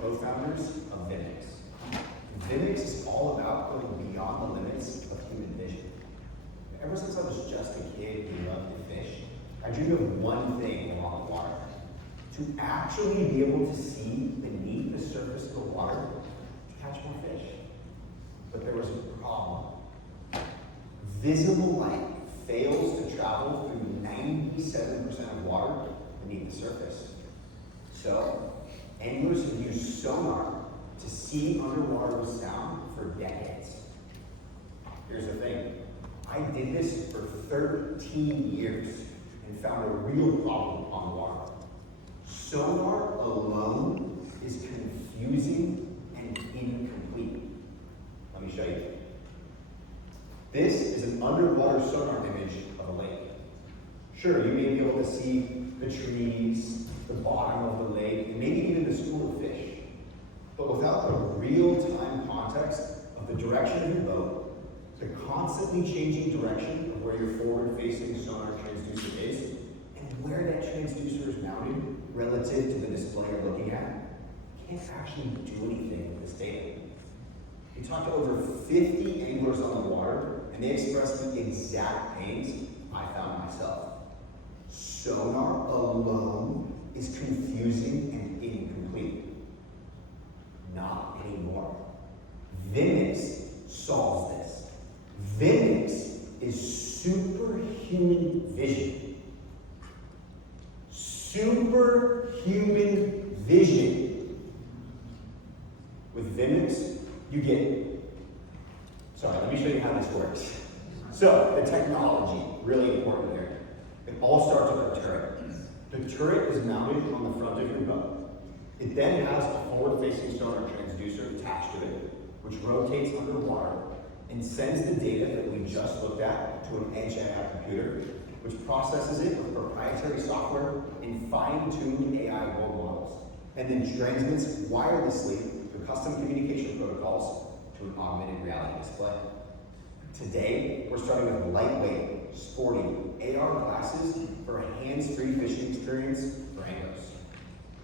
co-founders of Vimicx. Vimicx is all about going beyond the limits of human vision. Ever since I was just a kid who loved to fish, I dreamed of one thing along the water: to actually be able to see beneath the surface of the water to catch more fish. But there was a problem. Visible light fails to travel through 97% of water beneath the surface. So, anglers have used sonar to see underwater with sound for decades. Here's the thing. I did this for 13 years and found a real problem on the water. Sonar alone is confusing and incomplete. Let me show you. This is an underwater sonar image of a lake. Sure, you may be able to see the trees, the bottom of the lake, and maybe even the school of fish. But without the real-time context of the direction of your boat, the constantly changing direction of where your forward-facing sonar transducer is, and where that transducer is mounted relative to the display you're looking at, you can't actually do anything with this data. We talked to over 50 anglers on the water, and they expressed the exact pains I found myself. Sonar alone is confusing and incomplete. Not anymore. Vimicx solves this. Vimicx is superhuman vision. Superhuman vision. With Vimicx, you get, let me show you how this works. So, the technology, really important here. It all starts with our turret. The turret is mounted on the front of your boat. It then has a forward-facing sonar transducer attached to it, which rotates underwater and sends the data that we just looked at to an edge AI computer, which processes it with proprietary software and fine-tuned AI world models, and then transmits wirelessly through custom communication protocols to an augmented reality display. Today, we're starting with lightweight, sporty AR glasses for a hands-free fishing experience for anglers.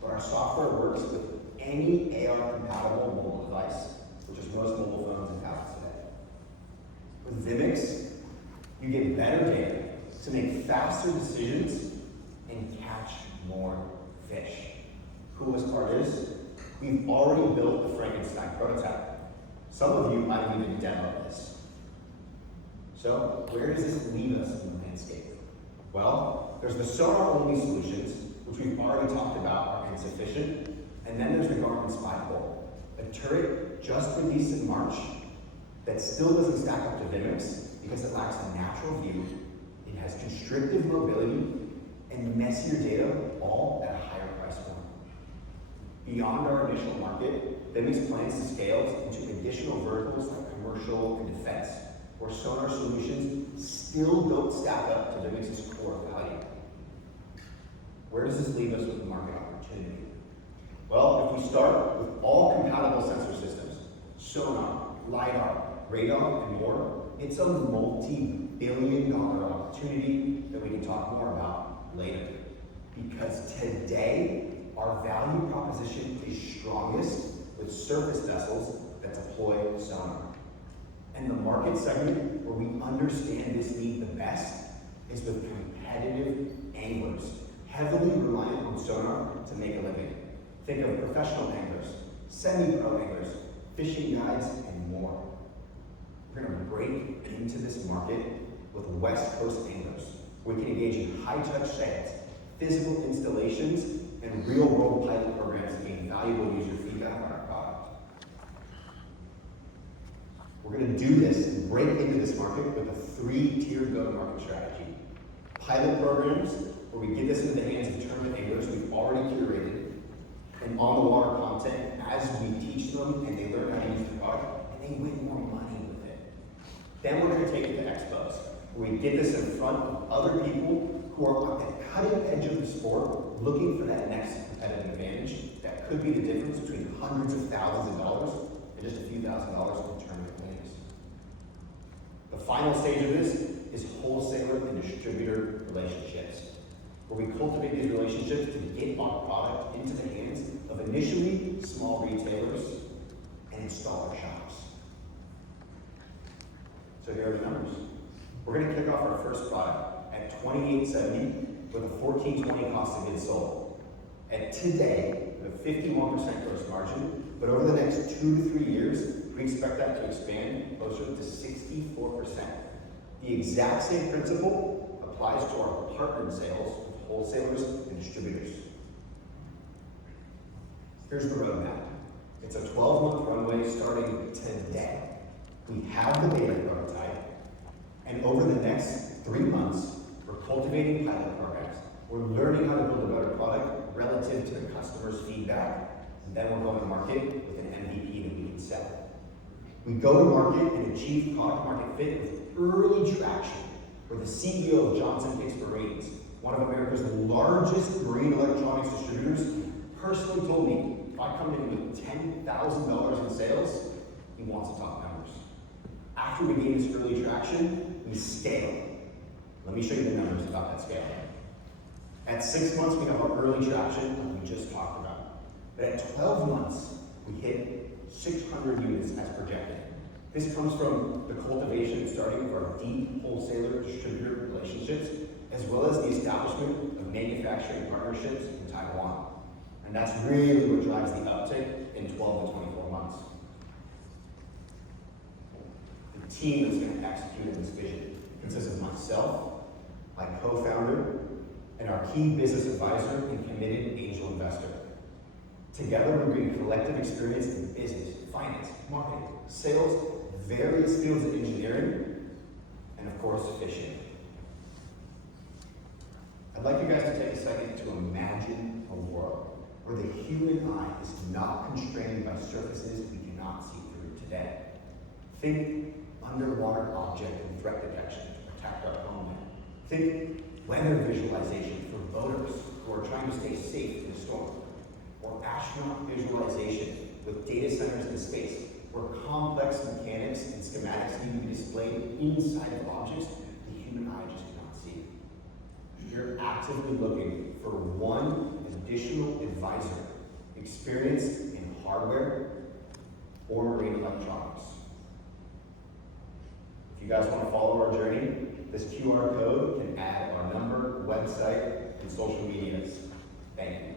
But our software works with any AR-compatible mobile device, which is most mobile phones and tablets today. With Vimicx, you get better data to make faster decisions and catch more fish. Coolest part is, we've already built the Frankenstein prototype. Some of you might have even demoed this. So, where does this leave us in the landscape? Well, there's the sonar-only solutions, which we've already talked about are insufficient, and then there's the Garmin SpyPole, a turret just released in March that still doesn't stack up to Vimicx because it lacks a natural view, it has constrictive mobility, and messier data, all at a higher price point. Beyond our initial market, Vimicx plans to scale into additional verticals like commercial and defense, where sonar solutions still don't stack up to Vimicx's core value. Where does this leave us with the market opportunity? Well, if we start with all compatible sensor systems, sonar, LiDAR, radar, and more, it's a multi-billion-dollar opportunity that we can talk more about later. Because today, our value proposition is strongest with surface vessels that deploy sonar. And the market segment where we understand this need the best is with competitive anglers, heavily reliant on sonar to make a living. Think of professional anglers, semi-pro anglers, fishing guides, and more. We're going to break into this market with West Coast anglers. We can engage in high-touch sales, physical installations, and real-world pilot programs to gain valuable user feedback on our product. We're going to do this and break into this market with a three-tiered go-to-market strategy. Pilot programs, where we get this into the hands of tournament anglers we've already curated, and on-the-water content as we teach them and they learn how to use the product, and they win more money with it. Then we're going to take it to expos, where we get this in front of other people who are at the cutting edge of the sport, looking for that next competitive advantage that could be the difference between hundreds of thousands of dollars and just a few $1,000s in tournament winnings. The final stage of this is wholesaler and distributor relationships, where we cultivate these relationships to get our product into the hands of initially small So here are the numbers. We're going to kick off our first product at $2,870 with a $1,420 cost of goods sold. At today, we have 51% gross margin, but over the next 2 to 3 years, we expect that to expand closer to 64%. The exact same principle applies to our partnered sales with wholesalers and distributors. Here's the roadmap. It's a 12-month runway starting today. We have the beta prototype, and over the next 3 months, we're cultivating pilot programs. We're learning how to build a better product relative to the customer's feedback, and then we're going to market with an MVP that we can sell. We go to market and achieve product market fit with early traction, where the CEO of Johnson Hicks Marines, one of America's largest marine electronics distributors, personally told me, if I come in with $10,000 in sales, he wants to talk numbers. After we gain this early traction, we scale. Let me show you the numbers about that scale. At 6 months, we have our early traction, like we just talked about. But at 12 months, we hit 600 units as projected. This comes from the cultivation and starting of our deep wholesaler-distributor relationships, as well as the establishment of manufacturing partnerships in Taiwan. And that's really what drives the uptick in 12 to 24 months. The team that's going to execute on this vision consists of myself, my co-founder, and our key business advisor and committed angel investor. Together, we bring collective experience in business, finance, marketing, sales, various fields of engineering, and of course, fishing. I'd like you guys to take a second to imagine a world where the human eye is not constrained by surfaces we cannot see through today. Think underwater object and threat detection to protect our homeland. Think weather visualization for boaters who are trying to stay safe in a storm. Or astronaut visualization with data centers in space, where complex mechanics and schematics need to be displayed inside of objects the human eye just cannot see. You're actively looking for one additional advisor experienced in hardware or marine electronics. If you guys want to follow our journey, this QR code can add our number, website, and social medias. Thank you.